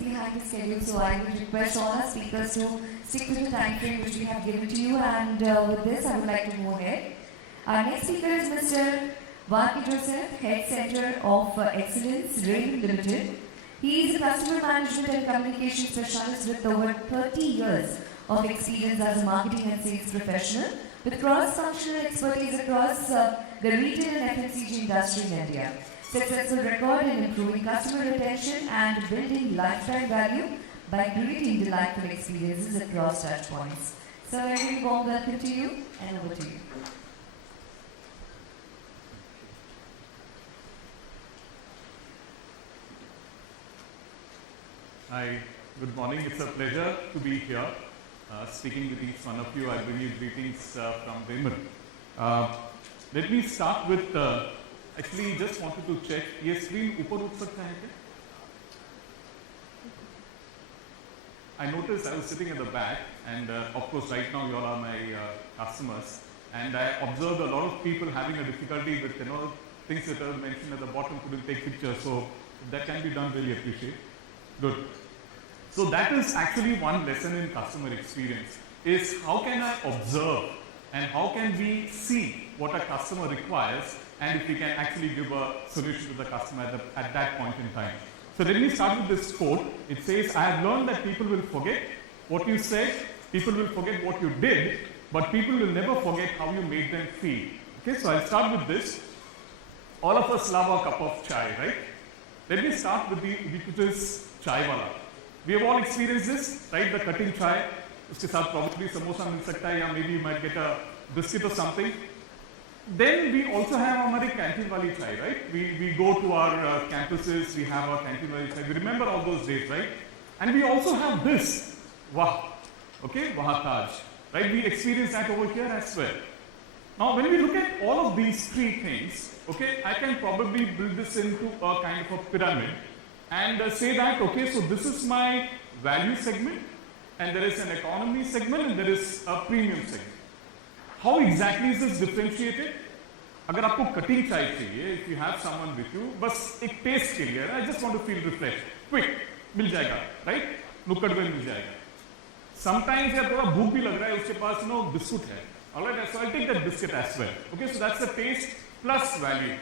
behind the schedule, so I would request all our speakers to stick to the time frame which we have given to you, and with this I would like to move ahead. Our next speaker is Mr. Varki Joseph, Head Center of Excellence, Rail Limited. He is a customer management and communication specialist with over 30 years of experience as a marketing and sales professional with cross-functional expertise across the retail and FMCG industry in India. Successful record in improving customer retention and building lifetime value by creating delightful experiences across touch points. So a very warm welcome to you, and over to you. Hi, good morning. It's a pleasure to be here speaking with each one of you. I bring you greetings from Raymond. Let me start with actually just wanted to check, ये screen ऊपर उठ सकता है क्या? I noticed I was sitting at the back, and of course right now you all are my customers, and I observed a lot of people having a difficulty with things that are mentioned at the bottom, couldn't take pictures, so if that can be done, really appreciate. Good. So that is actually one lesson in customer experience, is how can I observe and how can we see what a customer requires, and if we can actually give a solution to the customer at that point in time. So let me start with this quote. It says, I have learned that people will forget what you said, people will forget what you did, but people will never forget how you made them feel. Okay, so I'll start with this. All of us love our cup of chai, right? Let me start with the ubiquitous chai wala. We have all experienced this, right? The cutting chai. Uske saath probably samosa mil sakta hai, or maybe you might get a biscuit or something. Then we also have our canteen wali chai, right? We go to our campuses, we have our canteen wali chai. We remember all those days, right? And we also have this, wah, okay, wah Taj, right? We experience that over here as well. Now, when we look at all of these three things, okay, I can probably build this into a kind of a pyramid and say that, okay, so this is my value segment, and there is an economy segment, and there is a premium segment. How exactly is this differentiated? अगर आपको cutting chai चाहिए, if you have someone with you, बस एक taste के लिए, I just want to feel refreshed, quick, मिल जाएगा, right? नुक्कड़ में मिल जाएगा. Sometimes यार थोड़ा भूख भी लग रहा है, उसके पास बिस्कुट है. Alright, so I'll take that biscuit as well. Okay, so that's the taste plus value.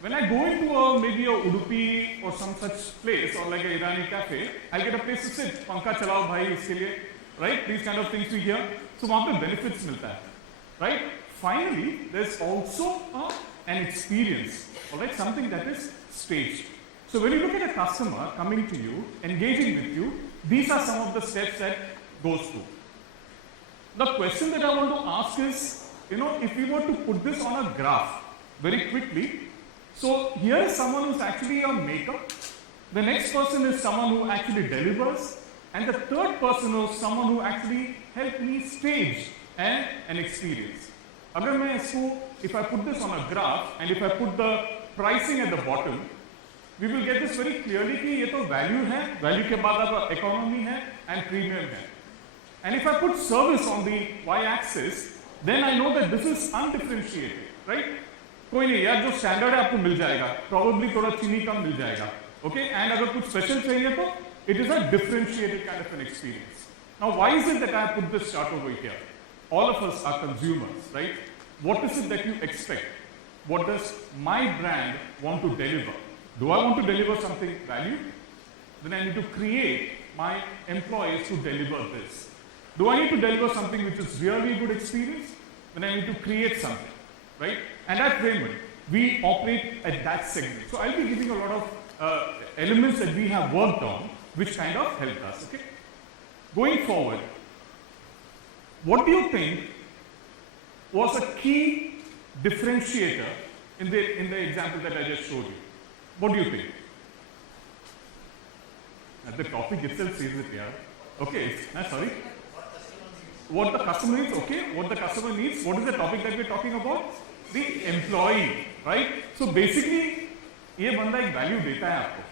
When I go into maybe a Udupi or some such place, or like a Irani cafe, I'll get a place to sit. Panka chalao bhai uske liye, right? These kind of things we hear. So वहाँ पे benefits मिलता है, right? Finally, there's also an experience, alright, something that is staged. So when you look at a customer coming to you, engaging with you, these are some of the steps that goes through. The question that I want to ask is, if we were to put this on a graph very quickly, so here is someone who's actually a maker, the next person is someone who actually delivers, and the third person is someone who actually helped me stage an experience. If I put this on a graph and if I put the pricing at the bottom, we will get this very clearly कि ये तो value है, value के बाद आपका economy है and premium है. And if I put service on the y-axis, then I know that this is undifferentiated, right? कोई नहीं यार, जो standard है आपको मिल जाएगा, probably थोड़ा चीनी कम मिल जाएगा, okay? And अगर कुछ special चाहिए तो it is a differentiated kind of an experience. Now, why is it that I have put this chart over here? All of us are consumers, right? What is it that you expect? What does my brand want to deliver? Do I want to deliver something value? Then I need to create my employees to deliver this. Do I need to deliver something which is really good experience? Then I need to create something, right? And at Raymond, we operate at that segment. So I'll be giving a lot of elements that we have worked on, which kind of helped us, okay? Going forward, what do you think was a key differentiator in the example that I just showed you? What do you think? The topic itself says it here. Okay, sorry. What the customer needs, okay? What the customer needs. What is the topic that we're talking about? The employee, right? So basically, ये बंदा एक value देता है आपको,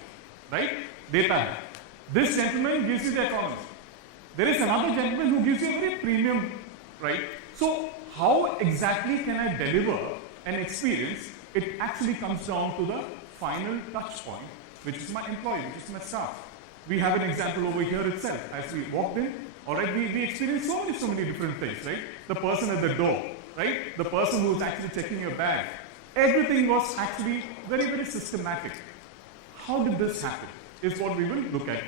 right? देता है. This gentleman gives you the economy. There is another gentleman who gives you a very premium, right? So how exactly can I deliver an experience? It actually comes down to the final touch point, which is my employee, which is my staff. We have an example over here itself. As we walked in, all right, we experienced so many different things, right? The person at the door, right? The person who was actually checking your bag. Everything was actually very, very systematic. How did this happen? Is what we will look at.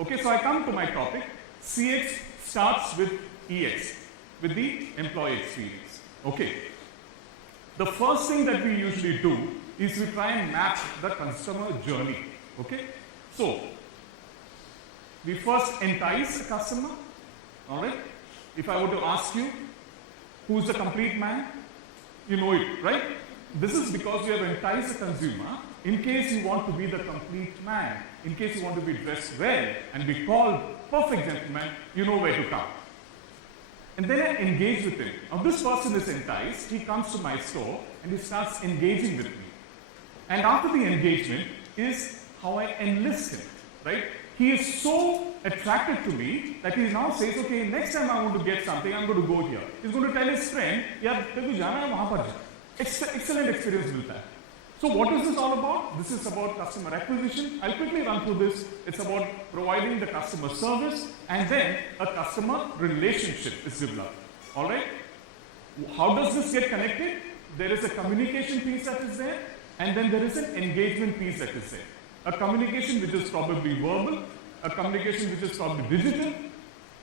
Okay, so I come to my topic. CX starts with EX, with the employee experience. Okay. The first thing that we usually do is we try and map the customer journey. Okay. So, we first entice a customer. All right. If I were to ask you, who's the complete man? You know it, right? This is because you have enticed the consumer in case you want to be the complete man, in case you want to be dressed well and be called perfect gentleman, you know where to come. And then I engage with him. Now this person is enticed, he comes to my store and he starts engaging with me. And after the engagement is how I enlist him, right? He is so attracted to me that he now says, okay, next time I want to get something, I'm going to go here. He's going to tell his friend, yaar, तेरे को जाना है वहाँ पर जा. Excellent experience मिलता है. So what is this all about? This is about customer acquisition. I'll quickly run through this. It's about providing the customer service and then a customer relationship is developed. All right? How does this get connected? There is a communication piece that is there and then there is an engagement piece that is there. A communication which is probably verbal, a communication which is probably digital,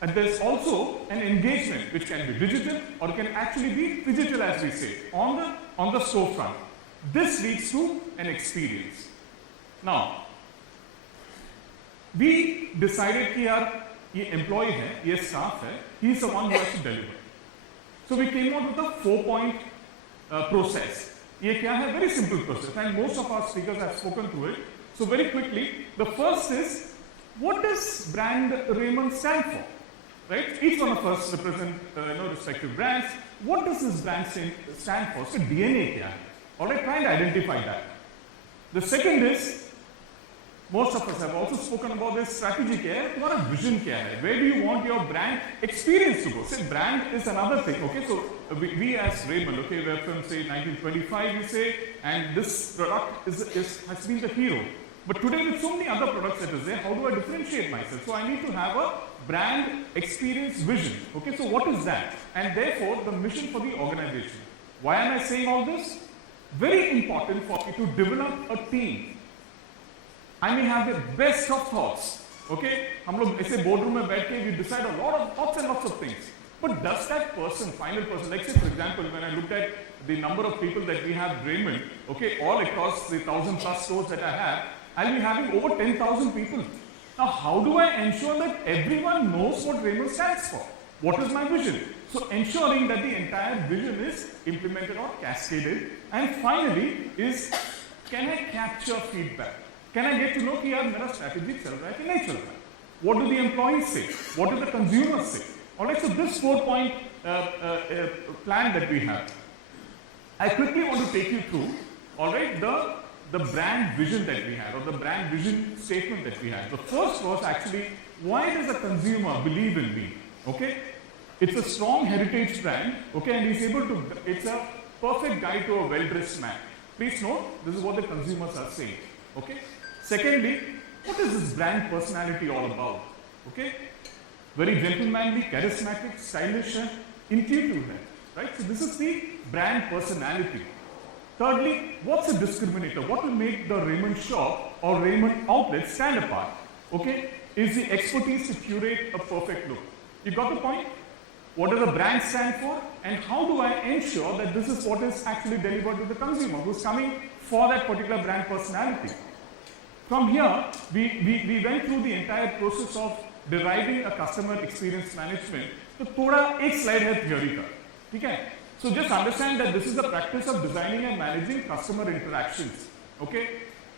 and there's also an engagement which can be digital or can actually be phygital as we say, on the storefront. This leads to an experience. Now, we decided कि यार ये employee है, ये staff है, he is the one who has to deliver. So we came out with a 4-point process. ये क्या है? Very simple process, and most of our speakers have spoken to it. So very quickly, the first is, what does brand Raymond stand for? Right? Each one of us represent respective brands. What does this brand stand for? So DNA क्या है? Alright, try and identify that. The second is, most of us have also spoken about this strategy क्या है? तुम्हारा vision क्या है? Where do you want your brand experience to go? Say brand is another thing. Okay, so we as Raymond, okay, we're from say 1925, we say, and this product has been the hero. But today with so many other products that is there, how do I differentiate myself? So I need to have a brand experience vision. Okay, so what is that? And therefore the mission for the organization. Why am I saying all this? Very important for me to develop a team. I may have the best of thoughts. Okay, हम लोग ऐसे boardroom में बैठ के we decide a lot of lots and lots of things. But does that person, final person, like say for example, when I looked at the number of people that we have Raymond, okay, all across the 1,000+ stores that I have, I'll be having over 10,000 people. Now, how do I ensure that everyone knows what Raymond stands for? What is my vision? So, ensuring that the entire vision is implemented or cascaded. And finally, is can I capture feedback? Can I get to know कि यार मेरा strategy चल रहा है कि नहीं चल रहा है? What do the employees say? What do the consumers say? Alright, so this 4-point plan that we have. I quickly want to take you through, alright, the brand vision that we had, or the brand vision statement that we had. The first was actually, why does a consumer believe in me? Okay, it's a strong heritage brand, okay, and he's able to, it's a perfect guide to a well-dressed man. Please note, this is what the consumers are saying, okay. Secondly, what is this brand personality all about? Okay, very gentlemanly, charismatic, stylish, and intuitive, right? So this is the brand personality. Thirdly, what's a discriminator? What will make the Raymond shop or Raymond outlet stand apart? Okay, is the expertise to curate a perfect look. You got the point? What does the brand stand for? And how do I ensure that this is what is actually delivered to the consumer who's coming for that particular brand personality? From here, we went through the entire process of deriving a customer experience management. So, थोड़ा एक slide है theory का, ठीक है? So just understand that this is the practice of designing and managing customer interactions. Okay,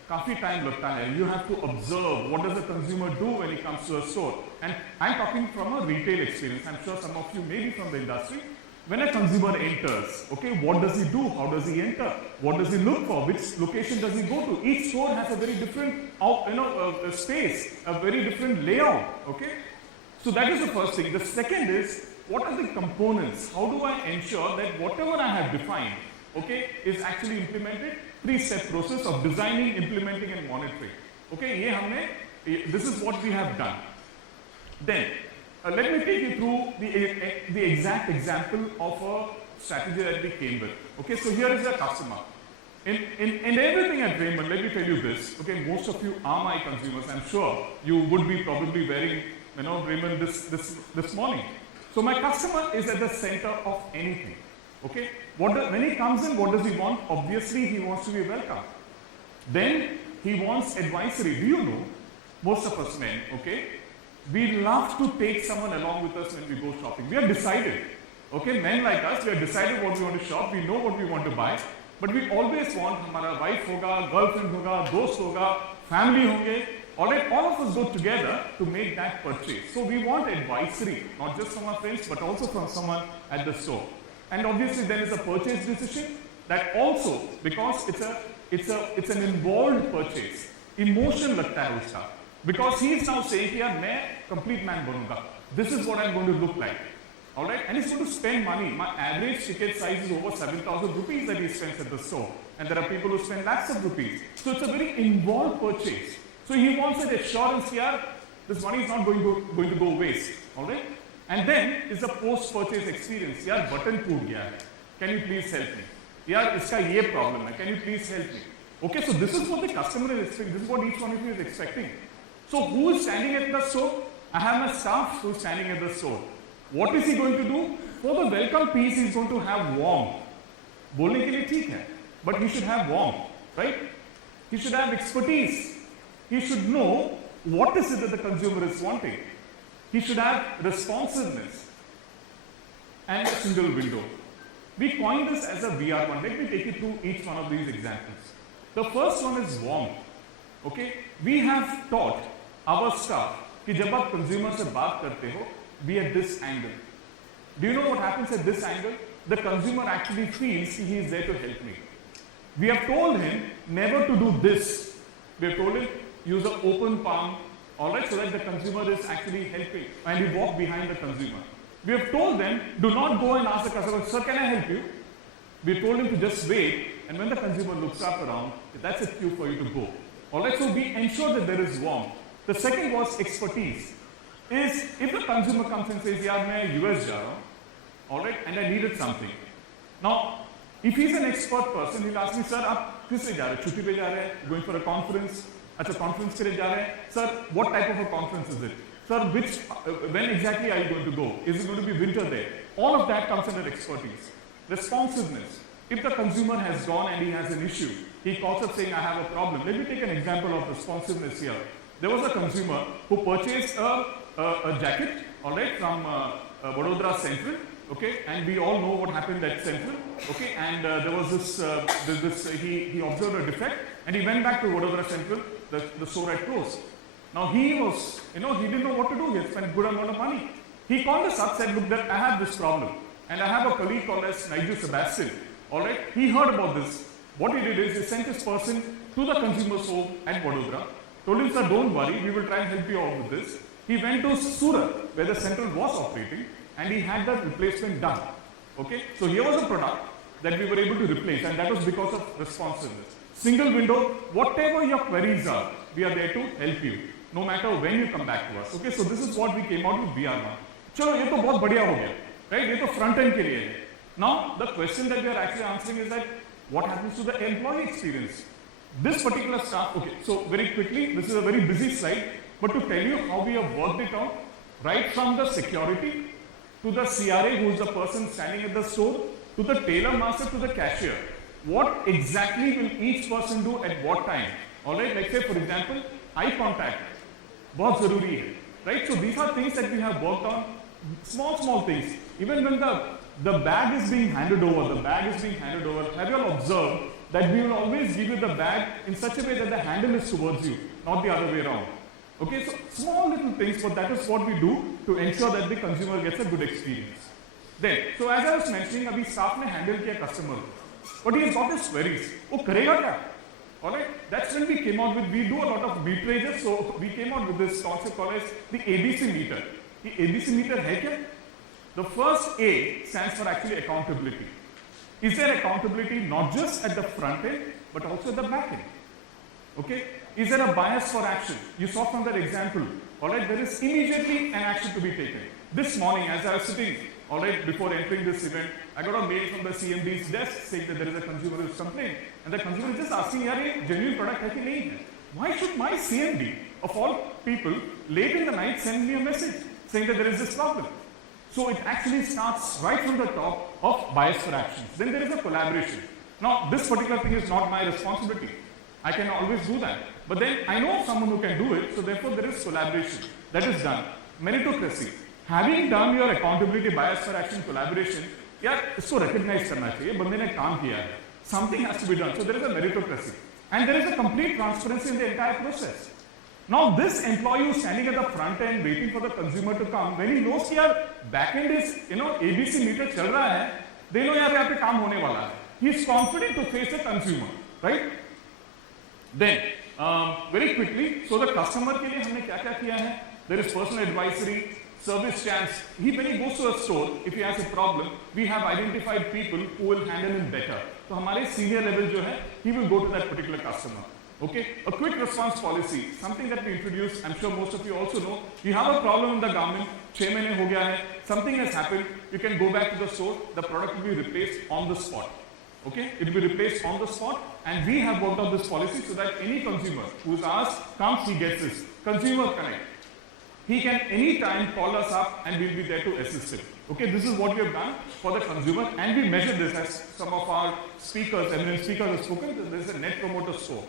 काफी time लगता है. You have to observe what does the consumer do when he comes to a store. And I'm talking from a retail experience. I'm sure some of you may be from the industry. When a consumer enters, okay, what does he do? How does he enter? What does he look for? Which location does he go to? Each store has a very different, space, a very different layout. Okay, so that is the first thing. The second is, what are the components? How do I ensure that whatever I have defined, okay, is actually implemented? 3-step process of designing, implementing, and monitoring. Okay, ये हमने This is what we have done. Then, let me take you through the exact example of a strategy that we came with. Okay, so here is a customer. In everything at Raymond, let me tell you this. Okay, most of you are my consumers. I'm sure you would be probably wearing, Raymond this morning. So my customer is at the center of anything. Okay, when he comes in, what does he want? Obviously, he wants to be welcome. Then he wants advisory. Do you know? Most of us men, okay, we love to take someone along with us when we go shopping. We are decided. Okay, men like us, we are decided what we want to shop. We know what we want to buy. But we always want हमारा wife होगा, girlfriend होगा, दोस्त होगा, family होंगे. Alright, all of us go together to make that purchase. So we want advisory, not just from our friends, but also from someone at the store. And obviously there is a purchase decision that also, because it's an involved purchase, emotion लगता है उसका. Because he is now saying कि यार मैं complete man बनूंगा. This is what I'm going to look like. Alright, and he's going to spend money. My average ticket size is over 7,000 rupees that he spends at the store. And there are people who spend lakhs of rupees. So it's a very involved purchase. So he wants an assurance here, this money is not going to go waste. Alright? And then is the post-purchase experience. Yaar, button toot gaya hai. Can you please help me? Yaar, iska ye problem hai. Can you please help me? Okay, so this is what the customer is expecting. This is what each one of you is expecting. So who is standing at the store? I have my staff who is standing at the store. What is he going to do? For the welcome piece, he is going to have warm. बोलने के लिए ठीक है, but he should have warm, right? He should have expertise. He should know what is it that the consumer is wanting. He should have responsiveness and a single window. We coined this as a VR1. Let me take you through each one of these examples. The first one is warm. Okay? We have taught our staff कि जब आप consumer से बात करते हो, be at this angle. Do you know what happens at this angle? The consumer actually feels he is there to help me. We have told him never to do this. We have told him use an open palm, alright, so that the consumer is actually helping and we walk behind the consumer. We have told them do not go and ask the customer, sir, can I help you? We told him to just wait, and when the consumer looks up around, that's a cue for you to go. Alright, so we ensure that there is warmth. The second was expertise. Is if the consumer comes and says, yaar, main US ja raha hu, alright, and I needed something. Now, if he's an expert person, he'll ask me, sir, aap kis se ja rahe? Chutti pe ja rahe? Going for a conference? Acha, conference ke liye ja rahe? Sir, what type of a conference is it? Sir, when exactly are you going to go? Is it going to be winter there? All of that comes under expertise. Responsiveness. If the consumer has gone and he has an issue, he calls up saying, I have a problem. Let me take an example of responsiveness here. There was a consumer who purchased a jacket, alright, from Vadodara Central, okay, and we all know what happened at Central, okay, and there was he observed a defect, and he went back to Vadodara Central, the store had closed. Now he was, he didn't know what to do, he had spent a good amount of money. He called us up, said, look, I have this problem, and I have a colleague called as Nigel Sebastian, alright, he heard about this. What he did is, he sent this person to the consumer's home at Vadodara, told him, sir, don't worry, we will try and help you out with this. He went to Surat, where the central was operating, and he had that replacement done. Okay? So here was a product that we were able to replace, and that was because of responsiveness. Single window, whatever your queries are, we are there to help you, no matter when you come back to us. Okay? So this is what we came out with VR1. Chalo, ye to bahut badhiya ho gaya. Right? Ye to front end ke liye hai. Now, the question that we are actually answering is that, what happens to the employee experience? This particular staff, okay, so very quickly, this is a very busy slide, but to tell you how we have worked it out, right from the security to the CRA, who is the person standing at the store, to the tailor master, to the cashier. What exactly will each person do at what time? Alright, like say for example, eye contact, bahut zaruri hai, right? So these are things that we have worked on, small things. Even when the bag is being handed over, have you all observed that we will always give you the bag in such a way that the handle is towards you, not the other way around. Okay, so small little things, but that is what we do to ensure that the consumer gets a good experience. Then, so as I was mentioning, abhi staff ne handle kiya customer, but he has got his queries. Oh, karega kya? Alright, that's when we came out with, we do a lot of meterages, so we came out with this concept called as the ABC meter. The ABC meter hai kya? The first A stands for actually accountability. Is there accountability not just at the front end, but also at the back end? Okay? is there a bias for action? You saw from that example, all right, there is immediately an action to be taken. This morning, as I was sitting, all right, before entering this event, I got a mail from the CMD's desk saying that there is a consumer who is complaining, and the consumer is just asking, "Yaar, ye genuine product hai ki nahi hai?" Why should my CMD, of all people, late in the night send me a message saying that there is this problem? So it actually starts right from the top of bias for actions. Then there is a collaboration. Now, this particular thing is not my responsibility. I can always do that. But then I know someone who can do it, so therefore there is collaboration. That is done. Meritocracy. Having done your accountability, bias for action, collaboration, यार इसको recognize करना चाहिए, बंदे ने काम किया है. Something has to be done. So there is a meritocracy. And there is a complete transparency in the entire process. Now this employee who's standing at the front end waiting for the consumer to come, when he knows कि यार back end is, ABC meter चल रहा है, they know यार यहाँ पे काम होने वाला है. He is confident to face the consumer, right? Then, very quickly, so the customer के लिए हमने क्या क्या किया है? There is personal advisory, service chance. When he goes to a store, if he has a problem, we have identified people who will handle him better. So हमारे senior level जो है, he will go to that particular customer. Okay, a quick response policy, something that we introduced. I'm sure most of you also know. You have a problem in the garment, 6 महीने हो गया है, something has happened. You can go back to the store. The product will be replaced on the spot. Okay, it will be replaced on the spot, and we have worked out this policy so that any consumer who's asked comes, he gets this. Consumer connect. He can anytime call us up and we'll be there to assist him. Okay, this is what we have done for the consumer, and we measure this as some of our speakers, eminent speakers have spoken. There is a net promoter score.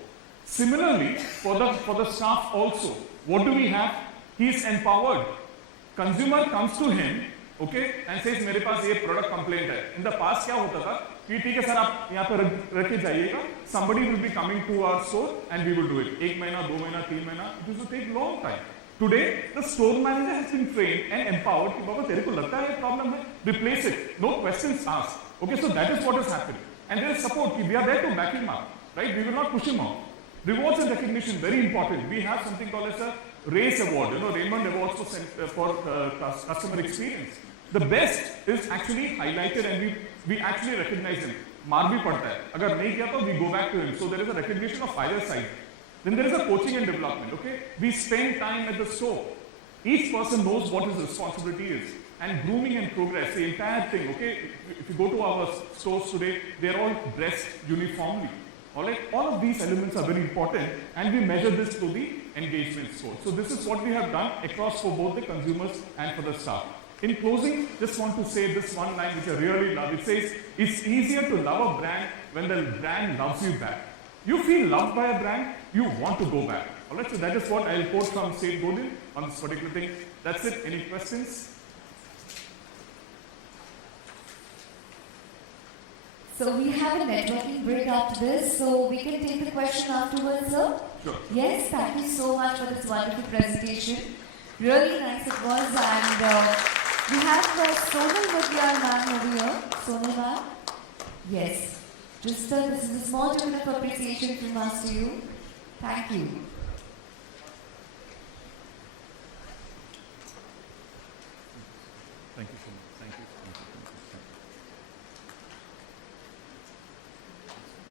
Similarly, for the staff also, what do we have? He is empowered. Consumer comes to him, okay, and says, "मेरे पास ये product complaint है." In the past क्या होता था? कि ठीक है sir आप यहाँ पे रख के जाइएगा. Somebody will be coming to our store and we will do it. 1 महीना, 2 महीना, 3 महीना. It used to take long time. Today, the store manager has been trained and empowered कि बाबा तेरे को लगता है ये problem है, replace it. No questions asked. Okay, so that is what has happened. And there is support. We are there to back him up, right? We will not push him out. Rewards and recognition, very important. We have something called as a RACE award, Raymond Awards for customer experience. The best is actually highlighted and we actually recognize him. मार भी पड़ता है. अगर नहीं किया तो we go back to him. So there is a recognition of either side. Then there is a coaching and development. Okay, we spend time at the store. Each person knows what his responsibility is. And grooming and progress, the entire thing. Okay, if you go to our stores today, they are all dressed uniformly. Alright, all of these elements are very important, and we measure this through the engagement score. So this is what we have done across for both the consumers and for the staff. In closing, just want to say this one line which I really love. It says, "It's easier to love a brand when the brand loves you back." You feel loved by a brand, you want to go back. Alright, so that is what I'll quote from Seth Godin on this particular thing. That's it. Any questions? So we have a networking break after this, so we can take the question afterwards, sir? Sure. Yes, thank you so much for this wonderful presentation. Really nice it was, and we have Sonal Mudliar ma'am over here. Sonal ma'am? Yes. Just this is a small token of appreciation from us to you. Thank you.